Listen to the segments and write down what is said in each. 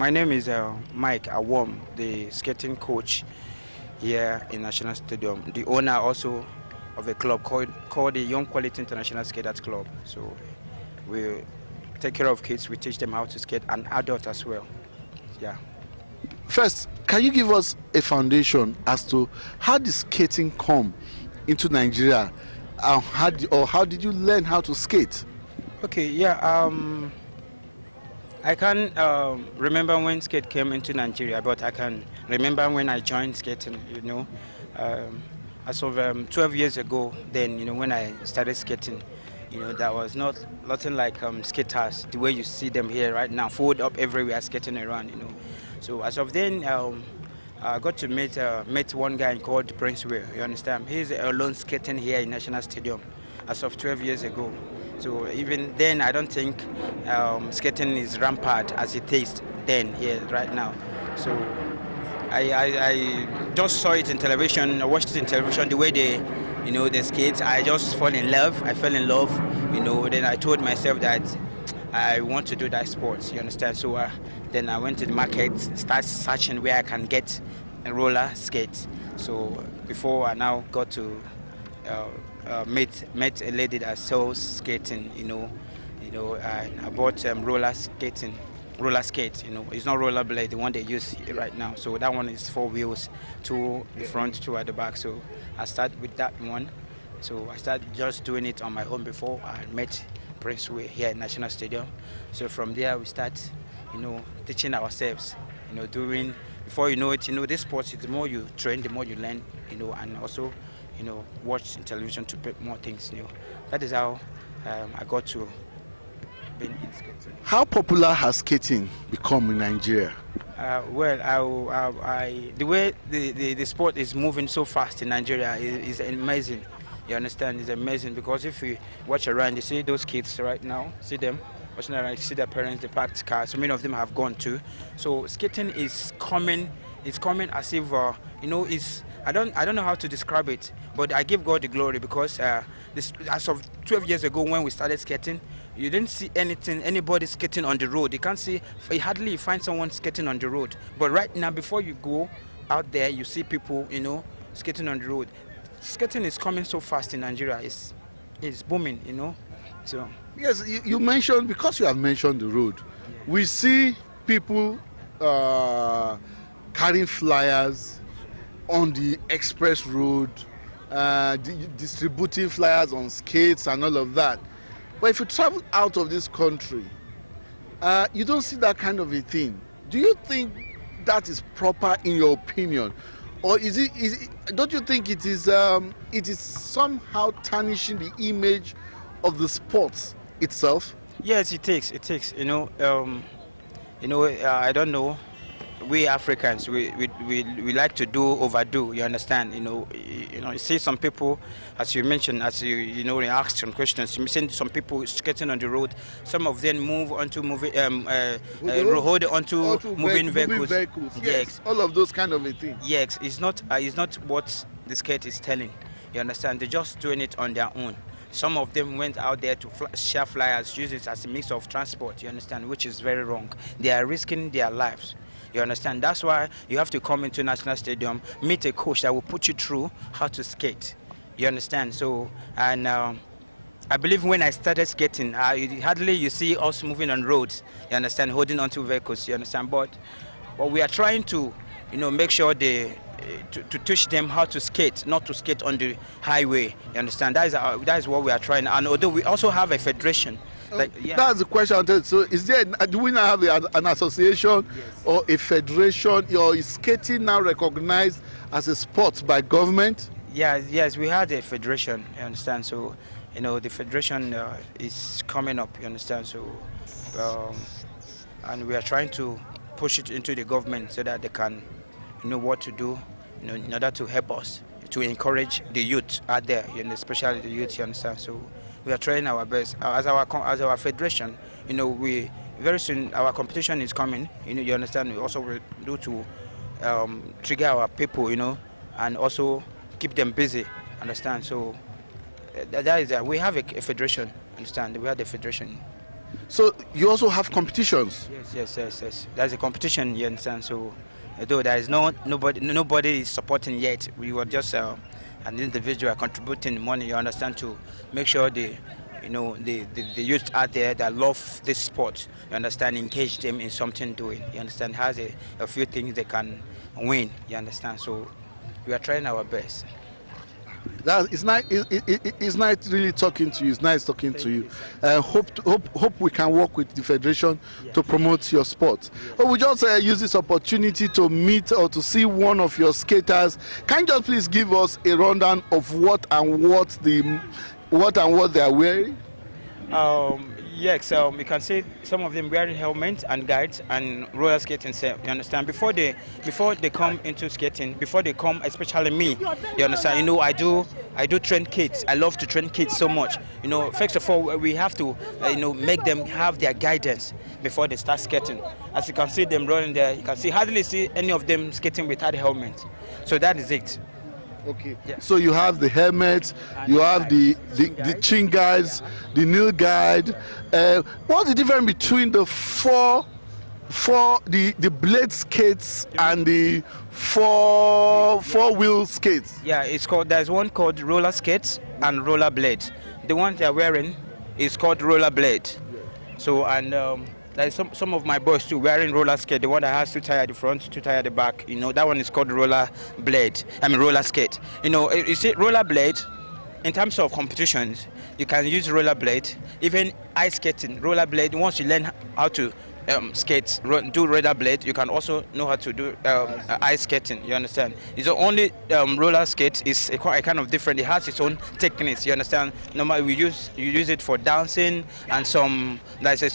My name is Mike Awom, the skating coach here in National Stadium, the owner also of a club called the Young Quality International Skaters Club. So we take care of kids, we teach them how to skate, and adults as well. Yeah. First, can you give us a foundation as to how did skating come into Nigeria? How did you learn how to skate? Okay, yeah. I can't remember when skate came into Nigeria, but I can remember when I joined skating, as of 12 years ago, then, when I started skating, there was nothing like skaters, the way you see them here right now, fold up everywhere, skating around, So as of then, I got to meet one guy called Prince Will, you understand? He's alone skating here in National Stadium as of 12 years ago. So even then, I don't think skating is rampant as it is then here right now. So I just saw it in television. I watched it in television the way they skate. I just fall in love. I fell in love. Then I told myself that I want to do that sport. You understand? So then I went to the market, start searching where I can get a roller skate. So before I now got to met a lady that sells skating, I bought roller skate. It's not roller blade, the one they use right now. So that one is 4 wheels, 2 at the front, 2 at the back. So I started with that one. So I started just doing it on my own before I met Prince Way here at National Stadium. So from there we start, teaching ourselves, doing, before you know it, this sport, the more you train, the more you learn, and also watch television to pick more things new. That is how I got to being in skating. How popular has skating become in Nigeria? The way the sport is moving so fast in Nigeria is amazing. You understand? It's amazing because if you watch around, you see those kids right now, see them watching around, you see their parents, they parked cars. So many of them have gone too. So skating is coming. It's coming as if it's. I don't know how to describe it, but I give God the glory because as of 12 years ago when we started skating, you didn't see anybody skating on the road. You can't see, hardly find someone skating on the road. But right now, before you go out there, you see people, skating on the road. Skating is coming so fast in Nigeria. It's booming, So yes, you mentioned, because you have mentioned the road, yeah. We see people carrying flyers on the express road, distributing flyers on skates and all of that. But if you travel out of this country, you don't see that kind of a thing. Do you think that is proper in your opinion? Or don't you think it is somehow tarnishing the image of the sports itself? Yes, it takes. I don't know. We Africans, we like to overdo. You understand? You see some people, as you mentioned, they ask some questions. You see some people skating on the road. Some of them move onto moving vehicles. Yes, all of those kind of a thing. Yes, it's not what the skate is telling. You understand? They're just doing it on their own. Some of them went out there to share flyers, use it as a mix of transport. You understand? Which is very wrong. They are risking their lives. You understand? That's why you have to come into National Stadium, meet a coach that will put you through how to skate. You understand? So, and I believe when I started skating, hardly you see us moving on roads. You understand? Holding onto vehicles. You understand? But we are trying to, make sure to teach them how to skate, not to skate on the highway. You understand? That is what we are trying. And although we also have a federation. That's the question. So, do we now have an association, yes, or a federation, or is skating now recognized as a sport by government? Yes, we had a federation. You understand? So, the federation is coming up. You understand? So, and we are trying to push it into the government so that they can know what to do, in order to help us to encourage the youth out there, especially the youth. You understand? So we are trying our best as our federation. We very soon our competition is coming. You understand. We also will do to trigger our people, and also keep them busy. Understand? So that is we have a federation. Understand? We have the federation. So you also have competitions. Yes. There's a competition, you understand. So though there is nobody is supporting yet, we were just an individual contributing money, you understand, to make sure the youth out there that love this sport, you understand, engage them in something doing, you understand, has a few things they can win, you understand. So we are trying our best. That it's nice. It's nice really talking to you. It's nice talking to Thank you. you, sir. Hope we can work with the federation to promote your sport. Yes. But we just use this opportunity to meet or to see one of your skaters. Can you just please give us a rundown of what and what they are wearing? Yes, you can see some of them wearing helmets and guides and roller skating set. You understand? Before they come into skating, before they come, especially me, you understand? I do train kids. I love to train kids so much. First of all, we have to make them have their guidance before they start skating. As you can see them running there, you can hardly see any of them skating without helmet. So that is it. Okay. Yeah. So you have the helmet, you have the chin guides, the knee guide. What's the difference between the the blade skates and the four-wheel skates? Yeah, there's one called roller skates and roller blades. The one they're wearing is called roller blade. So there's some of my boys too wearing roller skate. The one that has two tires at the front, two tires at the back. That one is called roller blade. Roller skate. You see roller blade. In terms of competitions, you can use roller blade. Even ice skating, roller blade. Once you learn how to do roller blade, you can also know how to do ice skating. You understand? It's the only roller skate is quite a kind of different. It has its own techniques. You understand? Normally you use it for dancing and there's a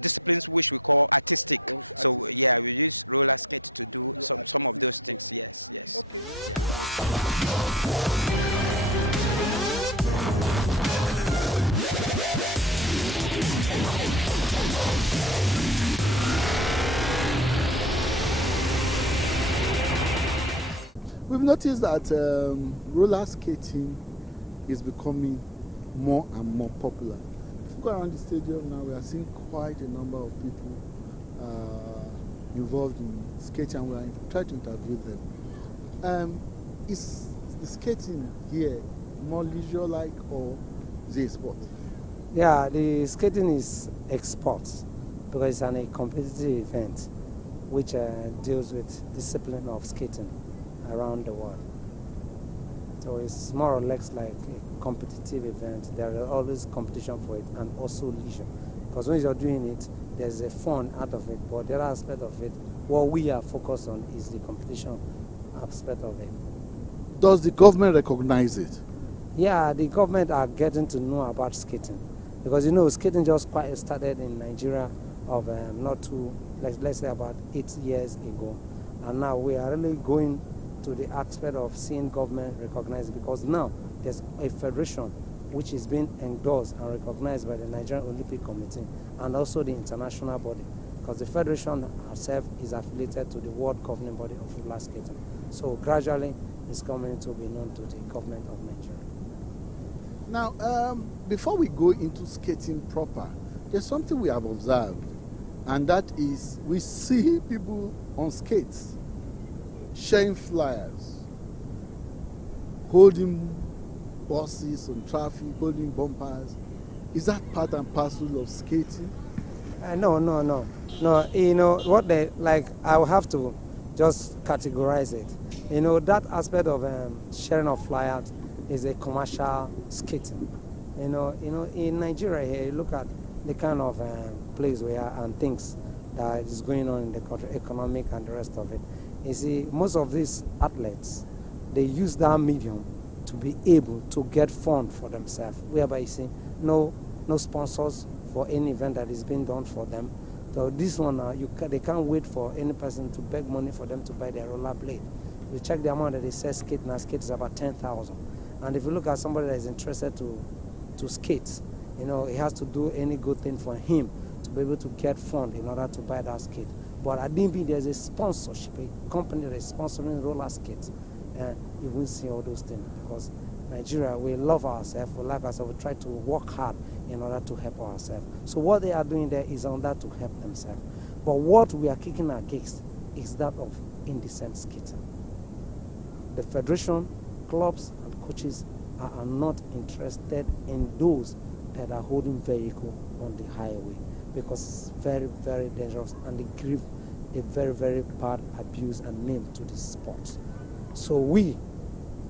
discipline which we call artistic. So yeah, we use roller skate to do some of those things. Yes. Okay. Yeah. We've noticed that roller skating is becoming more and more popular. If you go around the stadium now, we are seeing quite a number of people involved in skating, and we are trying to interview them. Is the skating here more leisure-like or is it a sport? Yeah, the skating is a sport because it's a competitive event which deals with discipline of skating around the world. So it's more or less like a competitive event. There is always competition for it and also leisure. Because when you're doing it, there's a fun out of it. But the other aspect of it, what we are focused on is the competition aspect of it. Does the government recognize it? Yeah, the government are getting to know about skating. Because skating just quite started in Nigeria of let's say about 8 years ago. And now we are really going to the aspect of seeing government recognize it, because now there's a federation which is being endorsed and recognized by the Nigerian Olympic Committee and also the international body, because the federation herself is affiliated to the World Governing Body of Roller Skating. So gradually it's coming to be known to the government of Nigeria. Now, before we go into skating proper, there's something we have observed, and that is we see people on skates sharing flyers, holding buses on traffic, holding bumpers. Is that part and parcel of skating? No. What I will have to just categorize it. That aspect of sharing of flyers is a commercial skating. In Nigeria here, you look at the kind of place we are and things that is going on in the country, economic and the rest of it. You see, most of these athletes, they use that medium to be able to get fund for themselves, whereby you see no sponsors for any event that is being done for them. So this one, they can't wait for any person to beg money for them to buy their roller blade. You check the amount that they sell skate now, skate is about 10,000. And if you look at somebody that is interested to skate, he has to do any good thing for him to be able to get fund in order to buy that skate. But at DB, there's a sponsorship, a company that is sponsoring roller skates. You won't see all those things because Nigeria, we love ourselves, we like ourselves, we try to work hard in order to help ourselves. So what they are doing there is on that to help themselves. But what we are kicking against is that of indecent skating. The federation, clubs and coaches are not interested in those that are holding vehicle on the highway, because it's very, very dangerous and they give a very, very bad abuse and name to the sport. So we,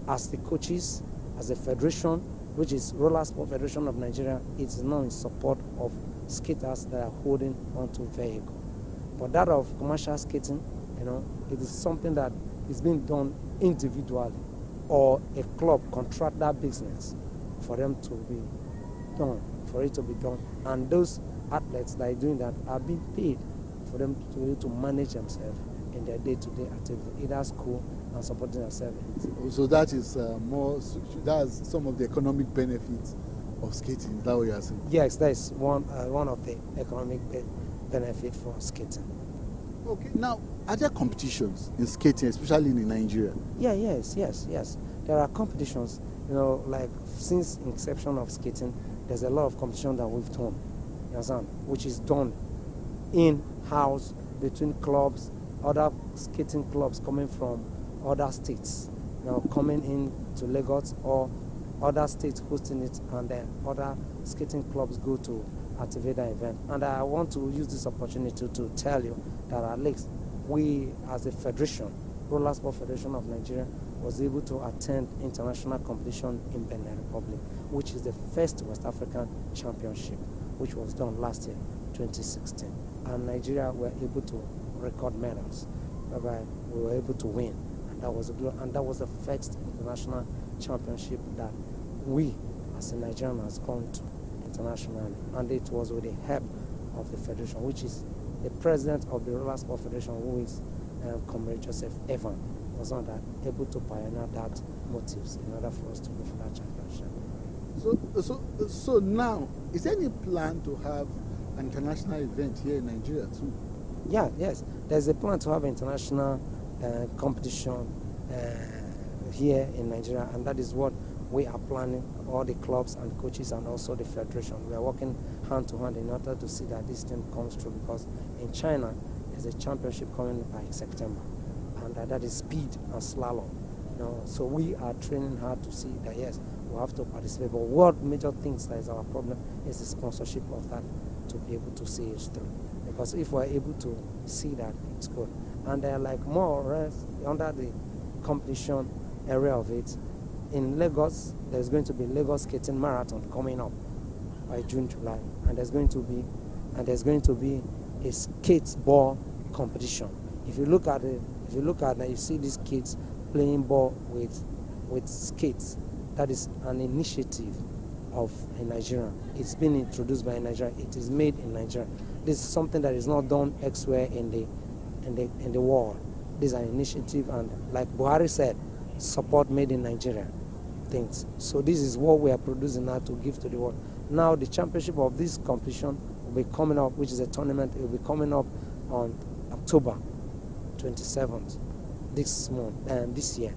as the coaches, as a federation, which is Roller Sport Federation of Nigeria, is now in support of skaters that are holding onto vehicle. But that of commercial skating, it is something that is being done individually, or a club contract that business for them to be done, for it to be done. And those athletes that are doing that are being paid for them to be able to manage themselves in their day-to-day activity, either school and supporting themselves. So that is that's some of the economic benefits of skating. Is that what you are saying? Yes, that is one of the economic benefit for skating. Okay. Now, are there competitions in skating, especially in Nigeria? Yeah, yes. There are competitions. Like since inception of skating, there's a lot of competition that we've done. You understand? Which is done in-house between clubs, other skating clubs coming from other states, coming in to Lagos, or other states hosting it, and then other skating clubs go to activate the event. And I want to use this opportunity to tell you that at least we, as a federation, Roller Sport Federation of Nigeria, was able to attend international competition in Benin Republic, which is the first West African championship, which was done last year, 2016. And Nigeria were able to record medals, whereby we were able to win. And that was the first international championship that we, as a Nigerian, has gone to internationally. And it was with the help of the federation, which is the president of the Roller Sport Federation, who is Comrade Joseph Evan, was not that able to pioneer that motives in order for us to go for that championship. So now, is there any plan to have an international event here in Nigeria too? Yes. There's a plan to have international competition here in Nigeria, and that is what we are planning, all the clubs and coaches and also the federation. We are working hand to hand in order to see that this thing comes true, because in China, there's a championship coming by September, and that is speed and slalom. So we are training hard to see that, yes, we have to participate. But what major things that is our problem is the sponsorship of that, to be able to see it through. Because if we're able to see that, it's good. And they're like more or less under the competition area of it. In Lagos, there's going to be Lagos Skating Marathon coming up by June, July, and there's going to be a skateball competition. If you look at it, you see these kids playing ball with skates. That is an initiative of a Nigerian. It's been introduced by Nigeria. It is made in Nigeria. This is something that is not done elsewhere in the world. This is an initiative, and like Buhari said, support made in Nigeria things. So this is what we are producing now to give to the world. Now the championship of this competition will be coming up, which is a tournament. It will be coming up on October 27th this year.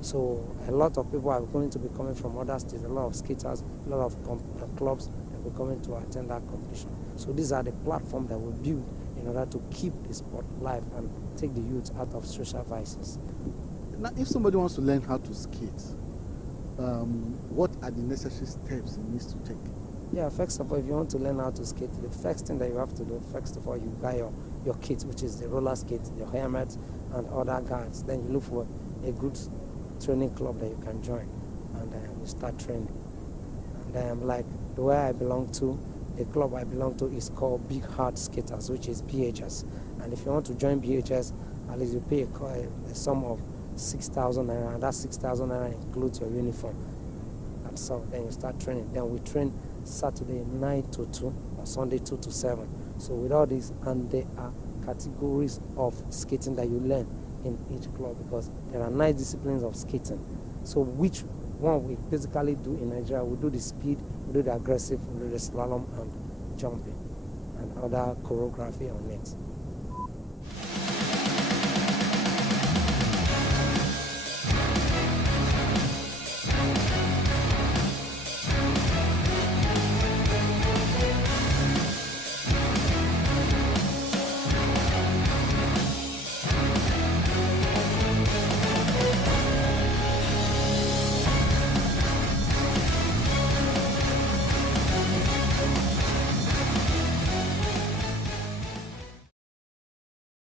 So a lot of people are going to be coming from other states, a lot of skaters, a lot of clubs that will be coming to attend that competition. So these are the platforms that we build in order to keep the sport alive and take the youth out of social vices. Now, if somebody wants to learn how to skate, what are the necessary steps he needs to take? Yeah, first of all, if you want to learn how to skate, the first thing that you have to do, first of all, you buy your kit, which is the roller skate, your helmet, and other guards. Then you look for a good training club that you can join, and you start training. And like the way I belong to, the club I belong to is called Big Heart Skaters, which is BHS. And if you want to join BHS, at least you pay a sum of 6,000 naira, and that 6,000 naira includes your uniform. And so then you start training. Then we train Saturday 9 to 2 or Sunday 2 to 7. So with all this, and there are categories of skating that you learn in each club, because there are 9 disciplines of skating. So which one we basically do in Nigeria? We do the speed, we do the aggressive, we do the slalom and jumping, and other choreography on it.